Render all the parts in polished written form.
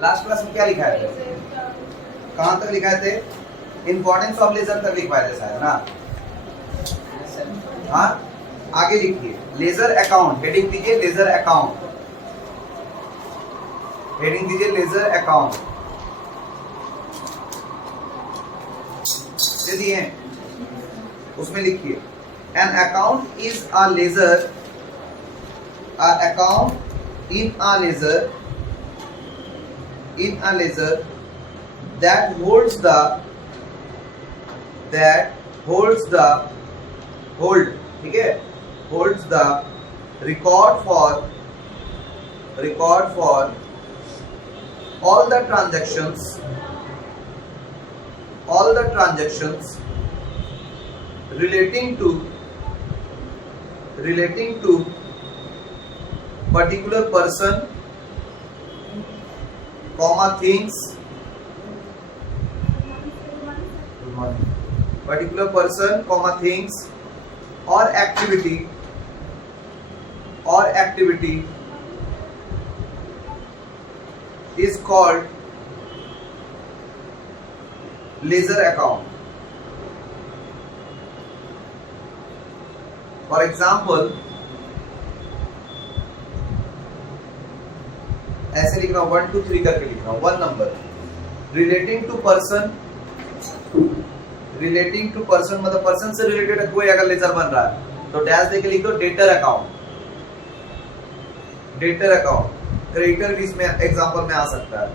Last class में क्या लिखाए थे? कहां तक लिखाए थे? इंपॉर्टेंस ऑफ लेजर तक लिखवाए थे शायद ना? हाँ, आगे लिखिए लेजर अकाउंट, हेडिंग दीजिए लेजर अकाउंट, हेडिंग दीजिए लेजर अकाउंट दे दिए। उसमें लिखिए an account is a ledger, a account in a ledger, in a laser that holds the ठीक है, holds the record for all the transactions relating to particular person, things, particular person, things or activity is called laser account. For example, ऐसे लिख रहा हूँ 1 2 3 करके लिख रहा हूँ। 1 नंबर रिलेटिंग टू पर्सन मतलब पर्सन से रिलेटेड कोई अगर लेजर बन रहा है तो डैश देके लिख दो डेटर अकाउंट। क्रेडिटर भी इसमें एग्जांपल में आ सकता है।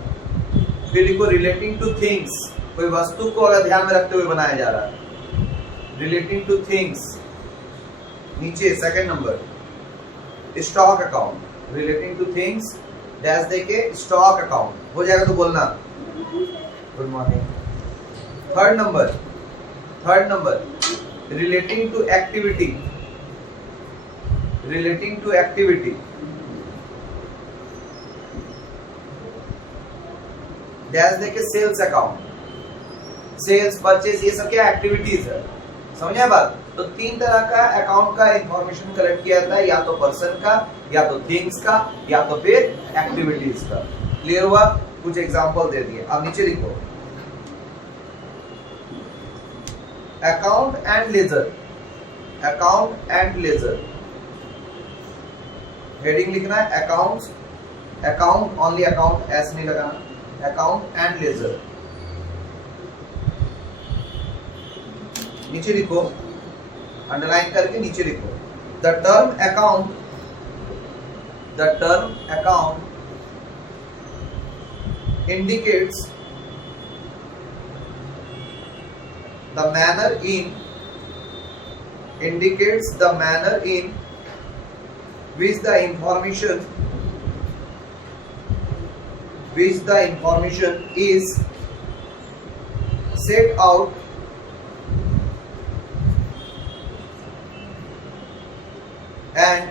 फिर लिखो रिलेटिंग टू थिंग्स, कोई वस्तु को अगर ध्यान में रखते हुए बनाया जा रहा है, रिलेटिंग टू थिंग्स। नीचे second number stock account, relating to things dash देके स्टॉक अकाउंट हो जाएगा तो बोलना good morning. Third number relating to activity, dash देके सेल्स अकाउंट, सेल्स परचेज ये सब क्या एक्टिविटीज है, समझे बात? तो 3 तरह का अकाउंट का इंफॉर्मेशन कलेक्ट किया जाता है, या तो पर्सन का, या तो थिंग्स का, या तो फिर एक्टिविटीज का। क्लियर हुआ? कुछ एग्जांपल दे दिए। अब नीचे लिखो अकाउंट एंड लेजर, हेडिंग लिखना है अकाउंट ओनली, अकाउंट ऐसे नहीं लगाना, अकाउंट एंड लेजर। नीचे लिखो अंडरलाइन करके नीचे लिखो the term account indicates the manner in which the information is set out and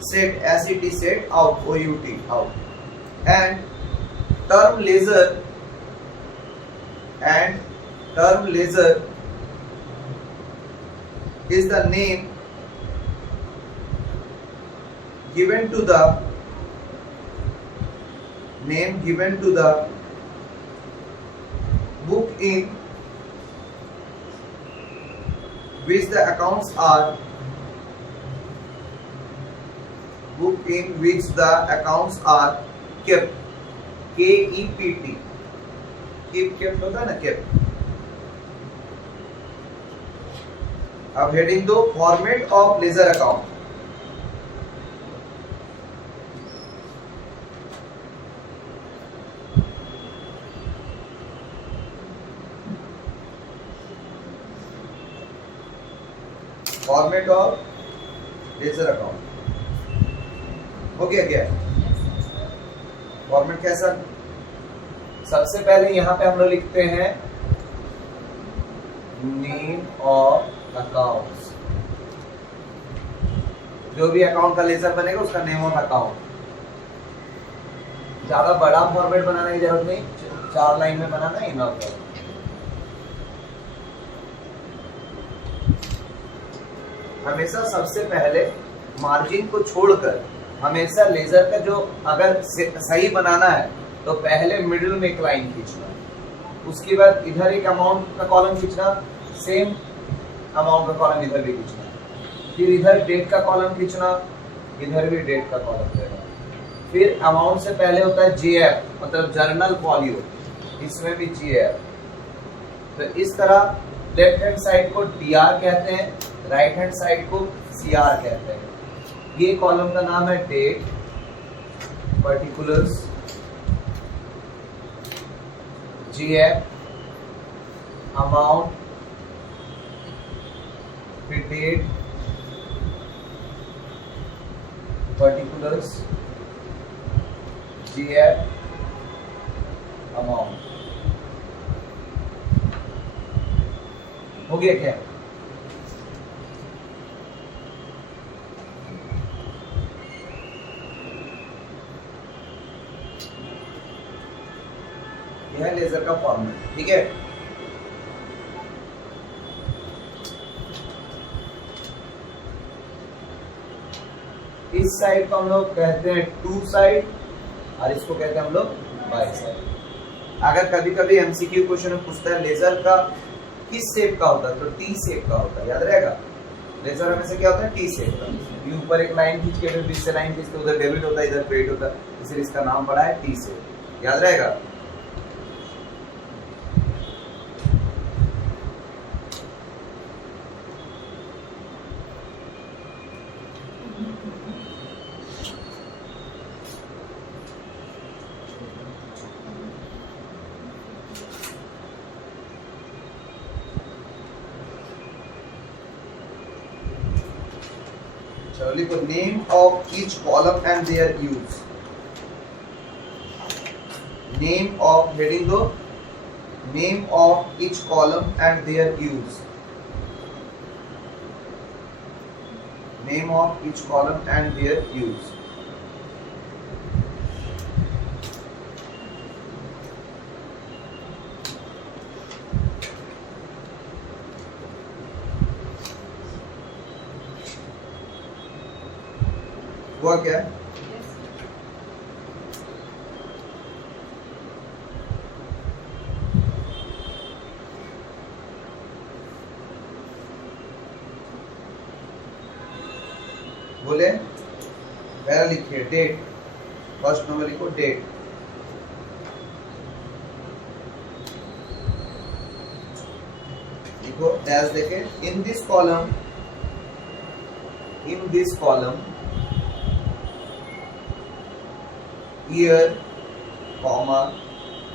set as it is set out, out, and term laser is the name given to the book in which the accounts are kept, KEPT, kept होता है ना, kept। अब heading दो format of ledger account. Format of ledger account हो गया क्या? Format कैसा? सबसे पहले यहाँ पे हम लोग लिखते हैं नेम ऑफ अकाउंट्स, जो भी अकाउंट का लेजर बनेगा उसका नेम ऑफ अकाउंट। ज्यादा बड़ा फॉर्मेट बनाने की जरूरत नहीं, 4 लाइन में बनाना ही ना होता है। हमेशा सबसे पहले मार्जिन को छोड़कर हमेशा लेजर का जो अगर सही बनाना है तो पहले मिडिल में एक लाइन खींचना, उसके बाद इधर एक अमाउंट का कॉलम खींचना, सेम अमाउंट का कॉलम इधर भी खींचना, फिर इधर डेट का कॉलम खींचना, इधर भी डेट का कॉलम देना। फिर अमाउंट से पहले होता है जेएफ, मतलब जर्नल फॉलियो, इसमें भी जेएफ। तो इस तरह लेफ्ट हैंड साइड को डीआर कहते हैं, राइट हैंड साइड को सीआर कहते हैं। ये कॉलम का नाम है डेट, पर्टिकुलर्स, जीएफ, अमाउंट, फिर डेट, पर्टिकुलर्स, जीएफ, अमाउंट। हो गया क्या? यह है लेजर का फॉर्मेट, ठीक है। इस साइड को हम लोग कहते हैं टू साइड और इसको कहते हैं हम लोग बाई साइड। अगर कभी कभी एमसीक्यू क्वेश्चन में पूछता है लेजर का किस शेप का होता है, तो टी शेप का होता है, याद रहेगा। लेजर हमेशा क्या होता है? टी शेप का। ये ऊपर एक लाइन खींच के फिर बीच से लाइन खींच के उधर डेबिट होता है, इधर क्रेडिट होता है, इसलिए इसका नाम पड़ा है टी शेप, याद रहेगा। लिखो name of each column and their use. Name of, heading दो, name of each column and their use. Name of each column and their use. हुआ क्या है? बोले पहला लिखिए डेट, फर्स्ट नंबर लिखो डेट। लिखो डैश देके, in this column, in this column year, comma,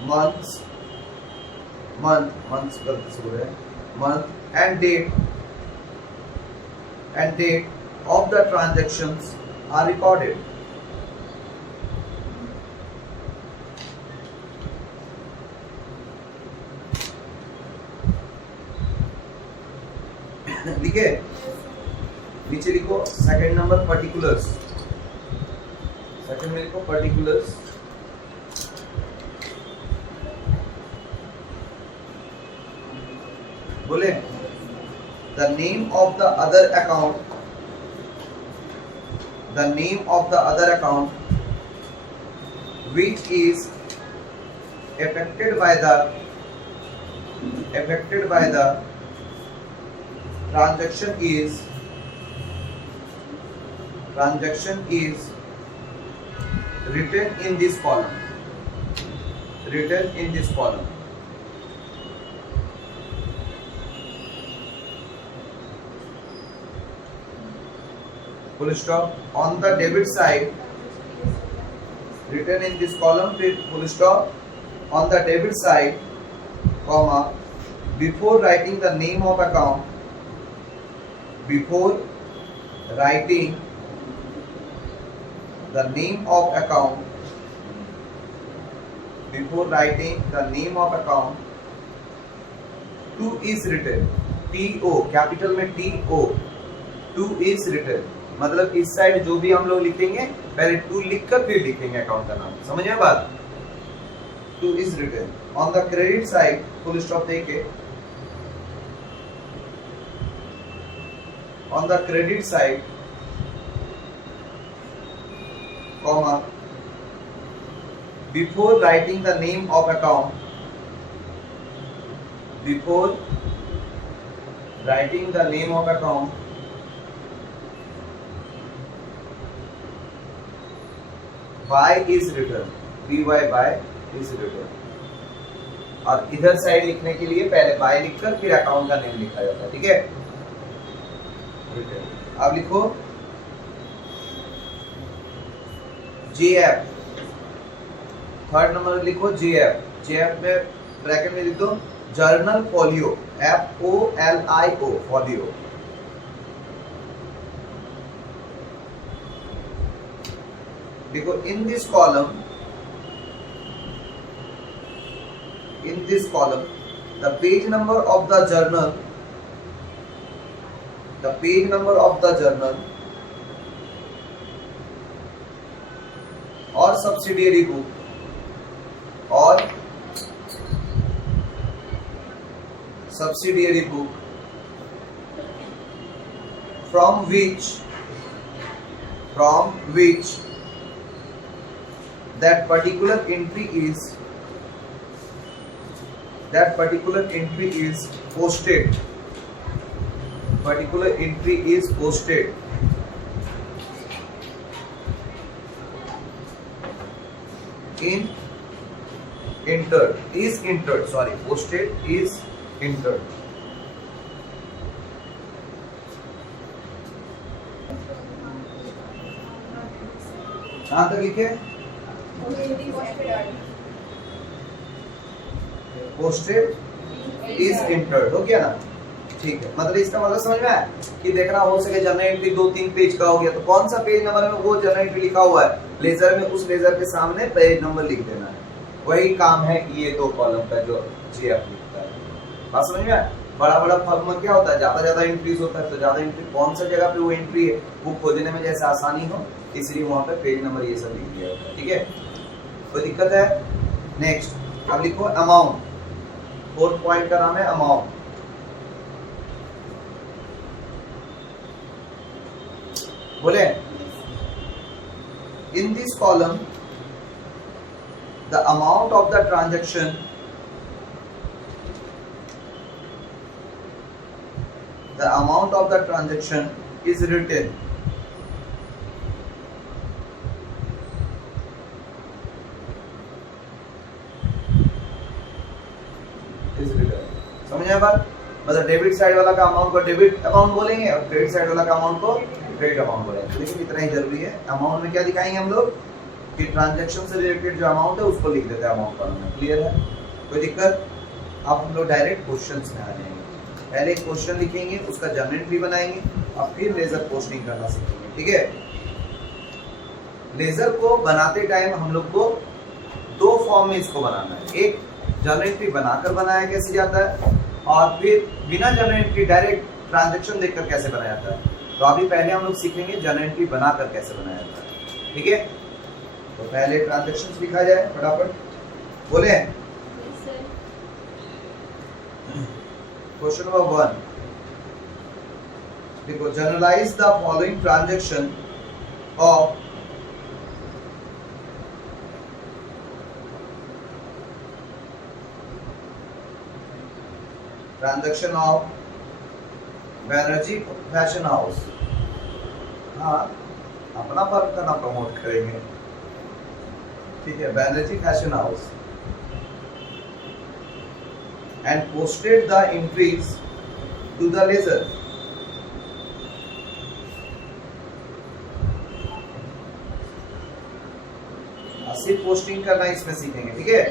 months, months गलती से बोल रहे हैं, month and date of the transactions are recorded. लिखे, नीचे लिखो सेकंड नंबर पर्टिकुलर्स, सेकंड में लिखो पर्टिकुलर्स। बोले the name of the other account, the name of the other account which is affected by the transaction is written in this column, written in this column. Full stop. On the debit side, written in this column, full stop. On the debit side, comma, before writing the name of account, before writing the name of account, before writing the name of account, to is written, to, capital में to, to is written, मतलब इस side जो भी हम लोग लिखेंगे पहले to लिखकर फिर लिखेंगे अकाउंट का नाम, समझ में बात। Two is written on the credit side, full stop देके, on the credit side, comma, before writing the name of account, before writing the name of account, by is written, by is written, और इधर side लिखने के लिए पहले bye लिखकर फिर account का नेम लिखा जाता है, ठीक है। अब लिखो JF, थर्ड नंबर लिखो JF, JF में ब्रैकेट में लिख दो जर्नल फोलियो, FOLIO, फोलियो। देखो in this column, the page number of the journal, or subsidiary book, from which that particular entry is posted, posted is entered। कहाँ तक लिखे? Posted is entered, हो गया ना, ठीक है। मतलब इसका मतलब समझ में आया कि देखना हो सके जर्नल एंट्री 2-3 पेज का हो गया तो कौन सा पेज नंबर में वो जर्नल एंट्री लिखा हुआ है लेजर में, उस लेजर के सामने पेज नंबर लिख देना है। वही काम है ये 2 कॉलम का जो JF लिखता है। बात समझ में आया? बड़ा बड़ा फॉर्म में क्या होता है, ज्यादा एंट्रीज होता है, तो ज्यादा एंट्री कौन सा जगह पे वो एंट्री है वो खोजने में जैसे आसानी हो, इसलिए वहां पे पेज नंबर ये सब लिख दिया होता है, ठीक है। कोई दिक्कत है? नेक्स्ट अब लिखो अमाउंट, 4th पॉइंट का नाम है अमाउंट। बोले इन this column the amount of the transaction, is written, समझ आया बात? मतलब डेबिट साइड वाला का अमाउंट को डेबिट अमाउंट बोलेंगे और क्रेडिट साइड वाला का अमाउंट को क्रेडिट अमाउंट बोलेंगे। लेकिन इतना ही जरूरी है, अमाउंट में क्या दिखाएंगे हम लोग कि ट्रांजैक्शन से रिलेटेड जो अमाउंट है उसको लिख देते हैं अमाउंट कॉलम में। क्लियर है? कोई दिक्कत? अब हम लोग डायरेक्ट क्वेश्चंस में आ जाएंगे। पहले एक क्वेश्चन लिखेंगे, उसका जर्नल एंट्री बनाएंगे और फिर लेजर पोस्टिंग करना सीखेंगे, ठीक है। लेजर को बनाते टाइम हम लोग को 2 फॉर्म में इसको बनाना है, एक जर्नल एंट्री बनाकर बनाया कैसे जाता है और फिर बिना जर्नल एंट्री डायरेक्ट ट्रांजैक्शन देखकर कैसे बनाया जाता है। तो अभी पहले हम लोग सीखेंगे जर्नल एंट्री बनाकर कैसे बनाया जाता है, ठीक है। तो पहले ट्रांजैक्शंस लिखा जाए फटाफट, बोले क्वेश्चन नंबर 1 देखो, generalize the following transaction of Banerjee fashion house. हाँ, अपना फर्म का नाम प्रमोट करेंगे, ठीक है। Banerjee fashion house and posted the entries to the ledger। सिर्फ पोस्टिंग करना इसमें सीखेंगे, ठीक है।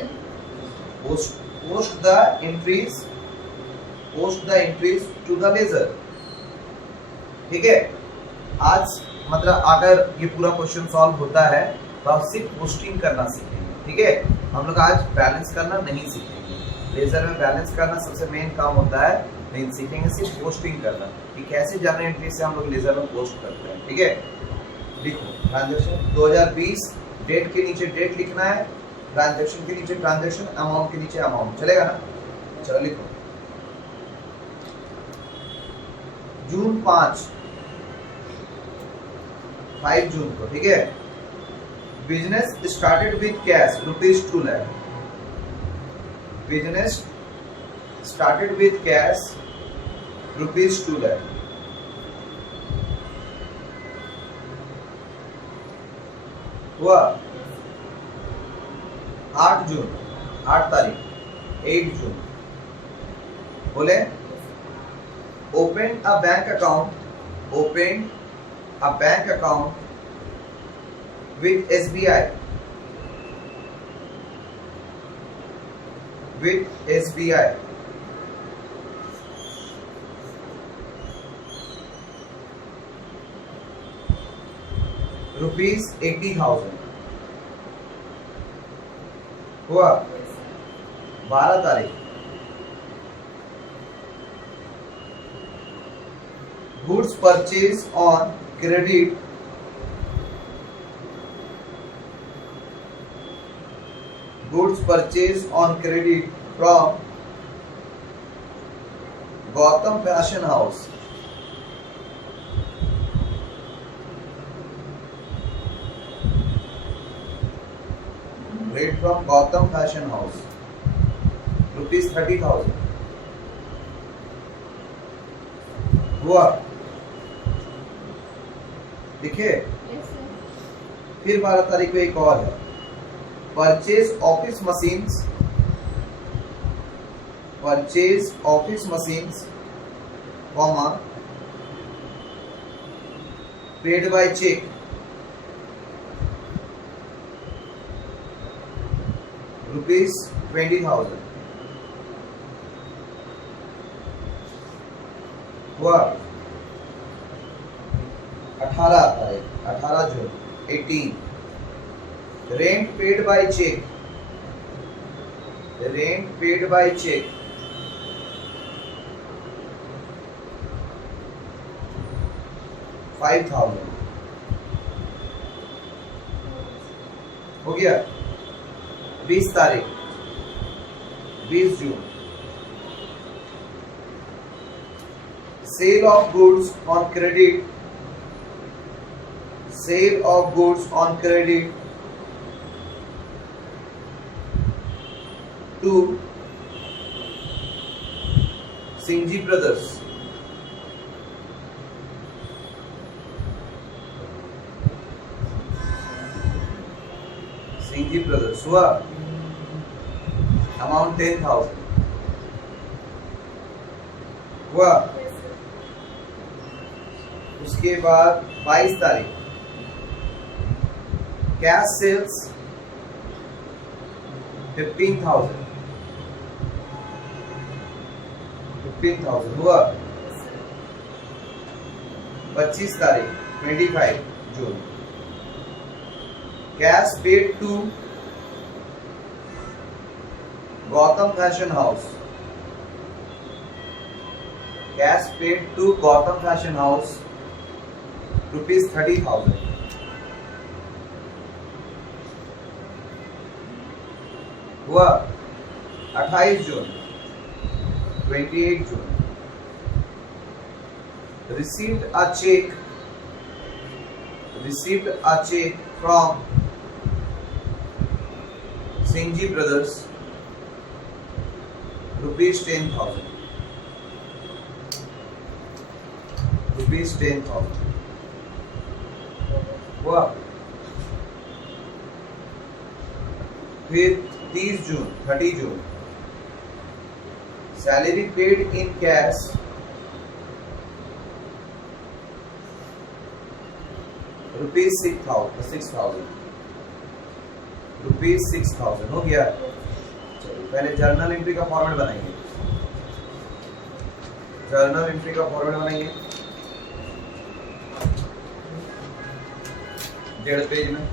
Post the entries to the ledger, ठीक है। आज मतलब अगर ये पूरा क्वेश्चन सॉल्व होता है तो आप सिर्फ पोस्टिंग करना सीखेंगे, ठीक है। हम लोग आज बैलेंस करना नहीं सीखेंगे। लेजर में बैलेंस करना सबसे मेन काम होता है, नहीं सीखेंगे सिर्फ पोस्टिंग करना कि कैसे जर्नल एंट्री से हम लोग लेजर में पोस्ट करते हैं, ठीक है। लिखो ट्रांजैक्शन 2020, डेट के नीचे डेट लिखना है, ट्रांजैक्शन के नीचे ट्रांजैक्शन, अमाउंट के नीचे अमाउंट, चलेगा ना। चलो लिखो जून 5 जून को, ठीक है। Business started with cash ₹2 lakh. Business started with cash ₹2 lakh. हुआ 8 जून, 8 तारीख, 8 जून. बोले open a bank account, open a bank account with SBI, with SBI. ₹80,000. हुआ 12 तारीख. Goods purchase on credit, goods purchased on credit from Gotham Fashion House. Rate from Gotham Fashion House ₹30,000. हुआ देखिए. फिर 12 तारीख को एक और है, purchase office machines, purchase office machines comma paid by cheque ₹20,000. हुआ 18 तारीख, 18 जून, 18. Rent paid by cheque, rent paid by cheque ₹5,000. हो गया. 20 तारीख, 20 जून, sale of goods on credit, sale of goods on credit to Singhi Brothers. Singhi Brothers हुआ amount 10,000. हुआ. उसके बाद 22 तारीख कैश सेल्स 15,000. 15,000 हुआ. 25 तारीख 25 जून cash paid to Gautam fashion house, cash paid to Gautam fashion house ₹30,000. हुआ 28 जून, 28 जून received a check, received a check from Singhi Brothers ₹10,000. ₹10,000 हुआ. फिर 30 जून, 30 जून सैलरी पेड इन कैश ₹6,000. ₹6,000 हो गया. चलिए पहले जर्नल एंट्री का फॉर्मेट बनाएंगे. जर्नल एंट्री का फॉर्मेट बनाएंगे 1.5 पेज में.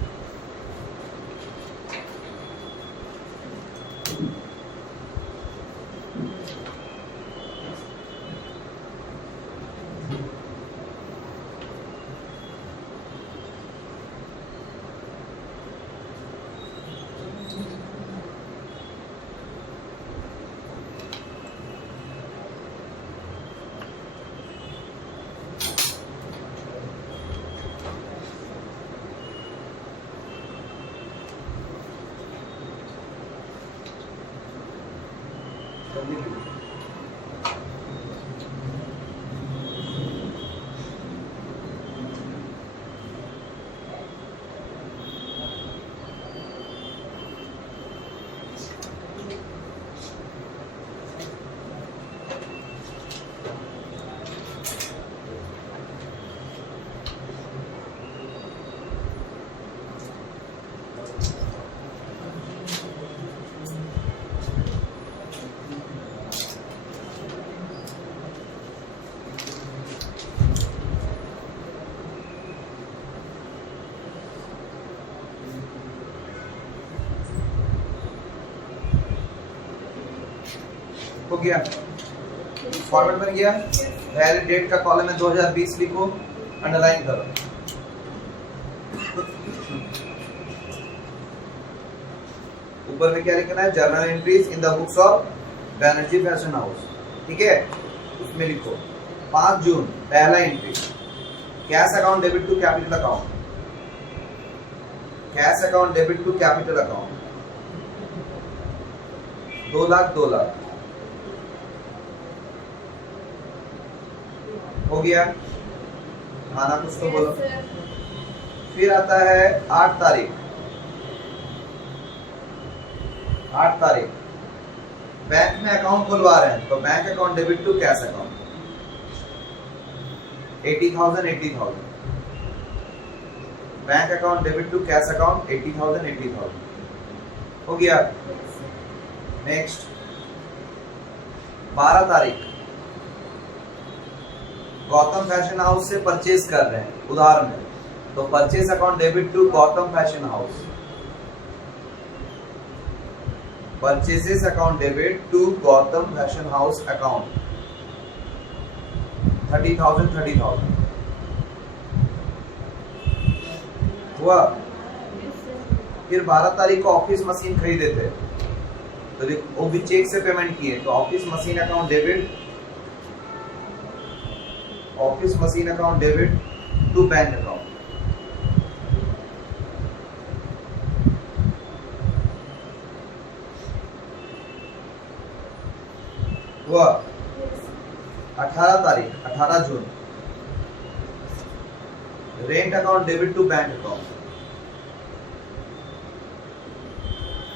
जल्दी लिखो। हो गया, फॉर्मेट बन गया। वैलिड डेट का कॉलम है 2020 लिखो, अंडरलाइन करो। ऊपर में क्या लिखना है, journal entries in the books of Banerjee fashion house, ठीक है। उसमें लिखो 5 जून पहला entry, cash account debit to capital account, cash account debit to capital account 2 lakh 2 lakh हो गया। आना कुछ तो बोलो। फिर आता है 8 तारीख, 8 तारीख बैंक में अकाउंट खुलवा रहे हैं, तो bank account debit to cash account 80,000 80,000, bank account debit to cash account 80,000 80,000 हो गया। नेक्स्ट 12 तारीख गौतम फैशन हाउस से परचेज कर रहे हैं उधार में, तो purchase account debit to Gautam fashion house, purchases account debit to Gautam fashion house account 30,000 30,000 हुआ। फिर 12 तारीख को ऑफिस मशीन खरीदे थे, तो वो भी चेक से पेमेंट किए, तो office machine account debit, office machine account debit to bank account हुआ। 18 तारीख 18 जून rent account debit to bank account,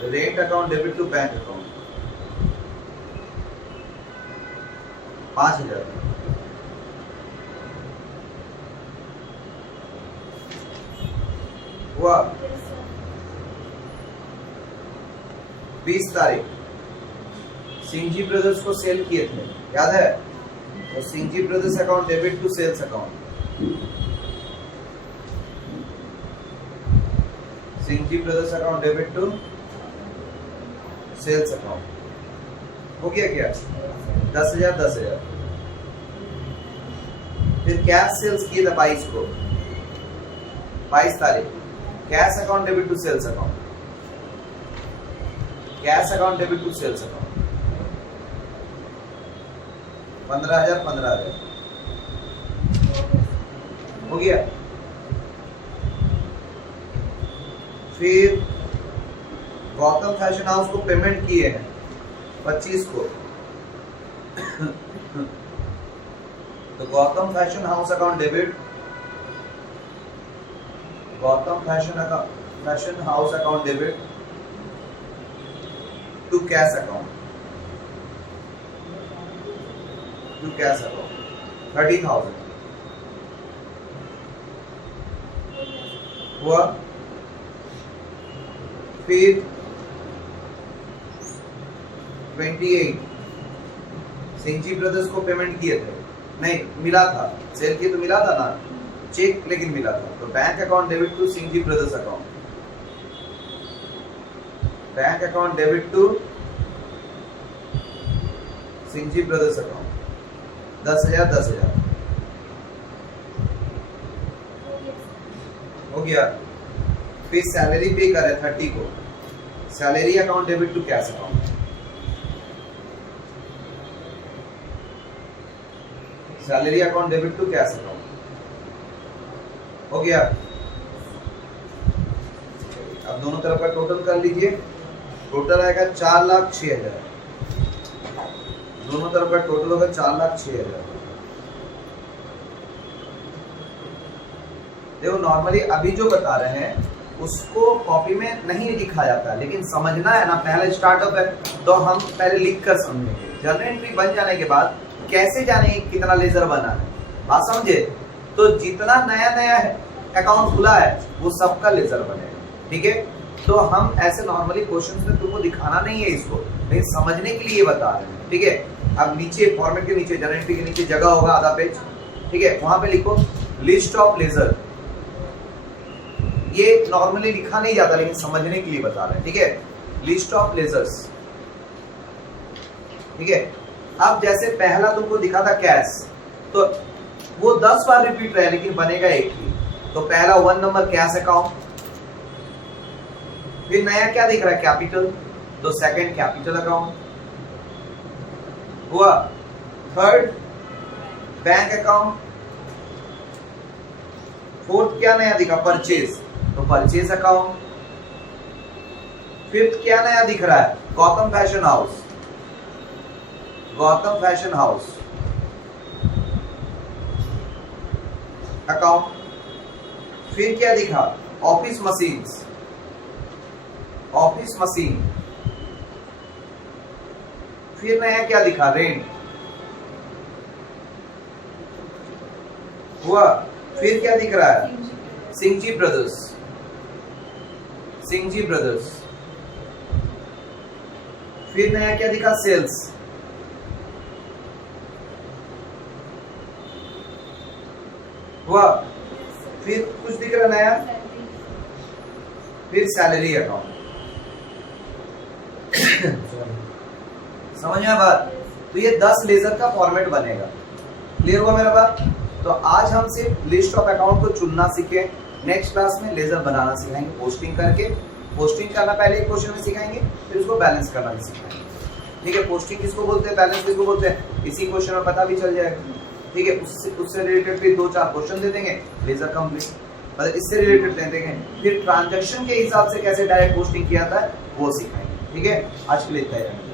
rent account debit to bank account 5,000 हुआ। 20 तारीख सिंघजी ब्रदर्स को सेल किए थे, याद है, तो Singhi brothers account debit to sales account, Singhi brothers account debit to sales account हो गया क्या। 10,000 10,000। फिर कैश सेल्स किए थे 22 को, 22 तारीख cash account debit to sales account, cash account debit to sales account 15,000 15,000 हो गया। फिर गौतम फैशन हाउस को पेमेंट किए हैं 25 को, तो Gautam fashion house account debit, Gautam fashion house account debit to cash account, to cash account 30,000 हुआ। फिर 28 सिंघजी ब्रदर्स को पेमेंट किए थे, नहीं मिला था, सेल किए तो मिला था ना चेक, लेकिन मिला था, तो bank account debit to Singhi brothers account, bank account debit to Singhi brothers account 10,000 10,000 हो गया। फिर सैलरी पे करे 30 को, salary account debit to cash account, salary account debit to cash account हो गया। अब दोनों तरफ का टोटल कर लीजिए, टोटल आएगा 4,06,000। दोनों तरफ का टोटल होगा 4,06,000। देखो नॉर्मली अभी जो बता रहे हैं उसको कॉपी में नहीं लिखा जाता, लेकिन समझना है ना, पहले स्टार्टअप है तो हम पहले लिख कर समझेंगे। जर्नल एंट्री बन जाने के बाद कैसे जाने कितना लेजर बना है, बात समझे? तो जितना नया नया अकाउंट खुला है वो सबका लेजर बनेगा, ठीक है? तो हम ऐसे नॉर्मली क्वेश्चंस में तुमको दिखाना नहीं है इसको, लेकिन समझने के लिए बता रहे हैं, ठीक है? अब नीचे फॉर्मेट के नीचे जर्नल एंट्री के नीचे जगह होगा आधा पेज, ठीक है? वहां पे लिखो लिस्ट ऑफ लेजर। ये नॉर्मली लिखा नहीं जाता लेकिन समझने के लिए बता रहे हैं, ठीक है? लिस्ट ऑफ लेजर्स, ठीक है? अब जैसे पहला तुमको दिखा था कैश, तो वो 10 बार रिपीट रहा है लेकिन बनेगा एक ही। तो पहला 1 नंबर कैश अकाउंट, फिर नया क्या दिख रहा है कैपिटल, तो सेकंड कैपिटल अकाउंट हुआ। थर्ड बैंक अकाउंट, फोर्थ क्या नया दिखा परचेज, तो परचेज अकाउंट। फिफ्थ क्या नया दिख रहा है Gautam fashion house, Gautam fashion house account. फिर क्या दिखा ऑफिस मशीन्स, ऑफिस मशीन। फिर नया क्या दिखा रेंट हुआ। फिर क्या दिख रहा है सिंघजी ब्रदर्स, सिंघजी ब्रदर्स। फिर नया क्या दिखा सेल्स, हुआ। फिर कुछ दिख रहा नया, फिर सैलरी अकाउंट। समझ में आया बात? तो ये 10 लेजर का फॉर्मेट बनेगा। क्लियर हुआ मेरा बात? तो आज हम सिर्फ लिस्ट ऑफ अकाउंट को चुनना सीखे, नेक्स्ट क्लास में लेजर बनाना सिखाएंगे पोस्टिंग करके। पोस्टिंग करना पहले एक क्वेश्चन में सिखाएंगे, फिर उसको बैलेंस करना भी सिखाएंगे, ठीक है? पोस्टिंग किसको बोलते हैं, बैलेंस किसको बोलते हैं, इसी क्वेश्चन में पता भी चल जाएगा, ठीक है? उससे रिलेटेड फिर 2-4 क्वेश्चन दे देंगे, लेजर कंप्लीट। मतलब इससे रिलेटेड दे देंगे, फिर ट्रांजैक्शन के हिसाब से कैसे डायरेक्ट पोस्टिंग किया था वो सिखाएंगे, ठीक है? आज के लिए इतना ही।